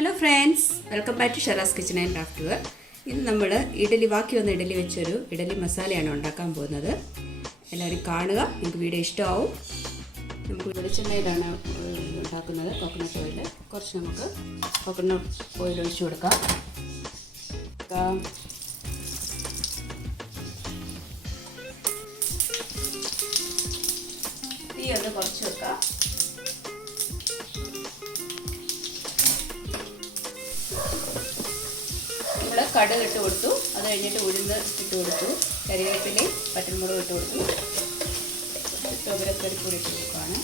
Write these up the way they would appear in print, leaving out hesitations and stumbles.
Hello friends, welcome back to Sharma's Kitchen and Craft Tour. ഇന്ന് നമ്മൾ ഇഡലി ബാക്കി വന്ന ഇഡലി വെച്ചൊരു ഇഡലി മസാലയാണ് ഉണ്ടാക്കാൻ പോകുന്നത്. എല്ലാവരും കാണുക, നിങ്ങൾക്ക് വീഡിയോ ഇഷ്ടമാവും. നമുക്ക് വെളിച്ചെണ്ണയിലാണ് ഉണ്ടാക്കുന്നത്, കോക്കനട്ട് ഓയിൽ. കുറച്ച് നമുക്ക് കോക്കനട്ട് ഓയിൽ ഒഴിച്ചു കൊടുക്കാം. തീ ഒന്ന് കുറച്ച് വെക്കാം. കടുക് ഇട്ട് കൊടുത്തു, അത് കഴിഞ്ഞിട്ട് ഉഴുന്ന് ഇട്ട് കൊടുത്തു, കറിവേപ്പിലയും പച്ചമുളകും ഇട്ട് കൊടുത്തു, തുവരക്കരിപ്പൂടി ഇട്ട് കൊടുക്കുകയാണ്.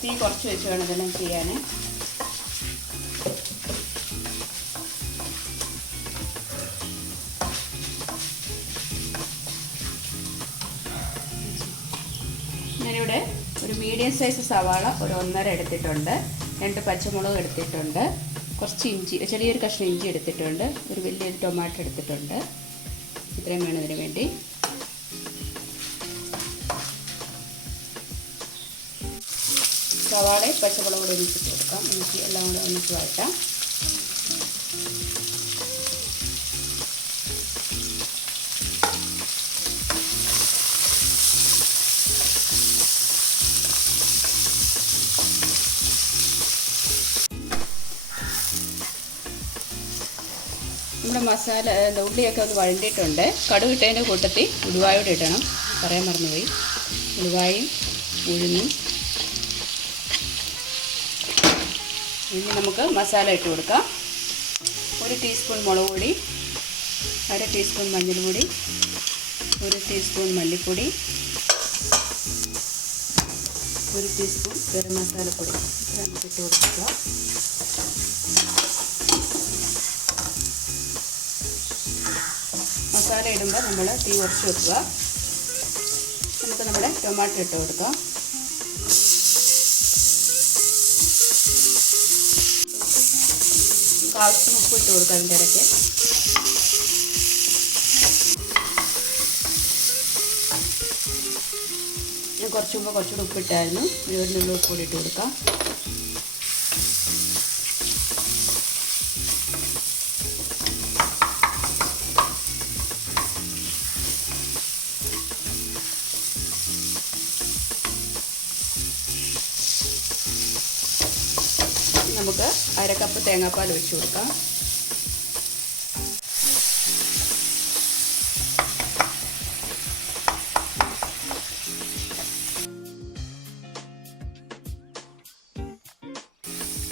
തീ കുറച്ച് വെച്ച് വേണം ഇതെല്ലാം ചെയ്യാൻ. ഞാനിവിടെ ഒരു മീഡിയം സൈസ് സവാള ഒരു 1.5 എടുത്തിട്ടുണ്ട്, 2 പച്ചമുളക് എടുത്തിട്ടുണ്ട്, കുറച്ച് ഇഞ്ചി, ചെറിയൊരു കഷ്ണം ഇഞ്ചി എടുത്തിട്ടുണ്ട്, ഒരു വലിയൊരു ടൊമാറ്റോ എടുത്തിട്ടുണ്ട്. ഇത്രയും വേണം ഇതിന് വേണ്ടി. സവാളയും പച്ചമുളകും കൂടി ഒന്നിച്ചിട്ട് കൊടുക്കാം. ഇഞ്ചി എല്ലാം കൂടെ ഒന്നിച്ച് വഴറ്റാം. നമ്മുടെ മസാല ഉള്ളിയൊക്കെ ഒന്ന് വഴണ്ടിയിട്ടുണ്ട്. കടുക് ഇട്ടതിൻ്റെ കൂട്ടത്തിൽ ഉലുവായോടെ ഇടണം, പറയാൻ മറന്നുപോയി. ഉലുവായും ഉഴുന്നും. ഇനി നമുക്ക് മസാല ഇട്ട് കൊടുക്കാം. 1 ടീസ്പൂൺ മുളക് പൊടി, 1/2 ടീസ്പൂൺ മഞ്ഞൾപ്പൊടി, 1 ടീസ്പൂൺ മല്ലിപ്പൊടി, 1 ടീസ്പൂൺ ഗരം മസാലപ്പൊടി. ഇത്ര ഇട്ട് കൊടുക്കുക. മസാല ഇടുമ്പോൾ നമ്മൾ തീ കുറച്ച് വെക്കുക. നമുക്ക് നമ്മുടെ ടൊമാറ്റോ ഇട്ട് കൊടുക്കാം. ആവശ്യത്തിന് ഉപ്പ് ഇട്ട് കൊടുക്കാം. അതിൻ്റെ ഇടയ്ക്ക് ഞാൻ കുറച്ചുകൂടെ ഉപ്പിട്ടായിരുന്നു. 1 നുള്ളി ഉപ്പ് കൂടി ഇട്ട് കൊടുക്കാം. നമുക്ക് 1/2 കപ്പ് തേങ്ങാപ്പാൽ ഒഴിച്ചു കൊടുക്കാം.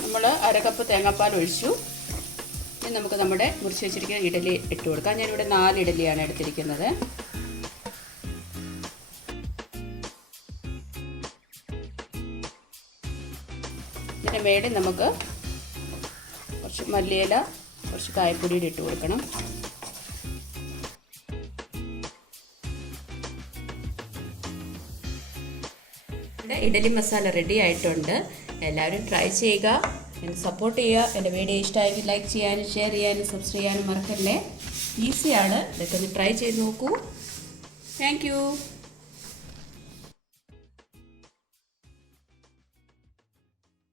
നമ്മൾ 1/2 കപ്പ് തേങ്ങാപ്പാൽ ഒഴിച്ചു. ഇനി നമുക്ക് നമ്മുടെ മുറിച്ച് വെച്ചിരിക്കുന്ന ഇഡലി ഇട്ട് കൊടുക്കാം. ഞാനിവിടെ 4 ഇഡലിയാണ് എടുത്തിരിക്കുന്നത്. ഇതിന് മേളിൽ നമുക്ക് കുറച്ച് മല്ലിയില, കുറച്ച് കായപ്പൊടി ഇട്ട് കൊടുക്കണം. ഇവിടെ ഇഡലി മസാല റെഡി ആയിട്ടുണ്ട്. എല്ലാവരും ട്രൈ ചെയ്യുക, എന്നെ സപ്പോർട്ട് ചെയ്യുക. എൻ്റെ വീഡിയോ ഇഷ്ടമായെങ്കിൽ ലൈക്ക് ചെയ്യാനും ഷെയർ ചെയ്യാനും സബ്സ്ക്രൈബ് ചെയ്യാനും മറക്കല്ലേ. ഈസിയാണ്, ഇതൊക്കെ ഒന്ന് ട്രൈ ചെയ്ത് നോക്കൂ. Thank you.